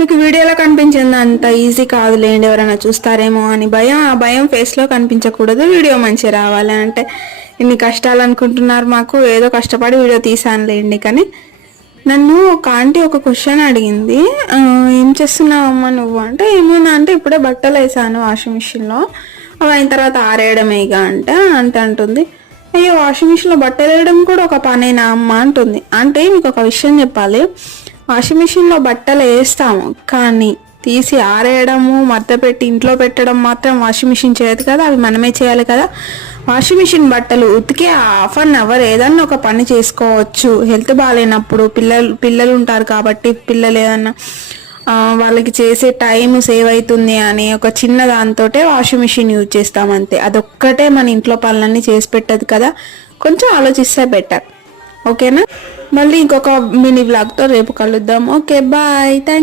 మీకు వీడియోలో కనిపించింది అంత ఈజీ కాదులేండి, ఎవరైనా చూస్తారేమో అని భయం. ఆ భయం ఫేస్లో కనిపించకూడదు, వీడియో మంచిగా రావాలి అంటే ఇన్ని కష్టాలు అనుకుంటున్నారు. మాకు ఏదో కష్టపడి వీడియో తీసానులేండి. కానీ నన్ను ఒక ఆంటీ ఒక క్వశ్చన్ అడిగింది, ఏం చేస్తున్నావమ్మా నువ్వు అంటే, ఏమన్నా అంటే ఇప్పుడే బట్టలు వేసాను వాషింగ్ మిషన్లో, అవి అయిన తర్వాత ఆరేయడమే ఇక అంటే అంటుంది. అయ్యో, వాషింగ్ మిషన్లో బట్టలు వేయడం కూడా ఒక పనేనా అమ్మ అంటుంది. అంటే మీకు ఒక విషయం చెప్పాలి, వాషింగ్ మిషన్లో బట్టలు వేస్తాము కానీ తీసి ఆరేయడము మడత పెట్టి ఇంట్లో పెట్టడం మాత్రం వాషింగ్ మిషన్ చేయదు కదా, అవి మనమే చేయాలి కదా. వాషింగ్ మిషన్ బట్టలు ఉతికే 1/2 అవర్ ఏదన్నా ఒక పని చేసుకోవచ్చు. హెల్త్ బాగాలేనప్పుడు పిల్లలు ఉంటారు కాబట్టి పిల్లలు ఏదన్నా వాళ్ళకి చేసే టైం సేవ్ అవుతుంది అని ఒక చిన్న దాంతోటే వాషింగ్ మిషన్ యూజ్ చేస్తాం అంతే. అదొక్కటే మన ఇంట్లో పనులన్నీ చేసి పెట్టదు కదా, కొంచెం ఆలోచిస్తే బెటర్. ఓకేనా? మళ్ళీ ఇంకొక మినీ వ్లాగ్తో రేపు కలుద్దాం. Okay, bye, thank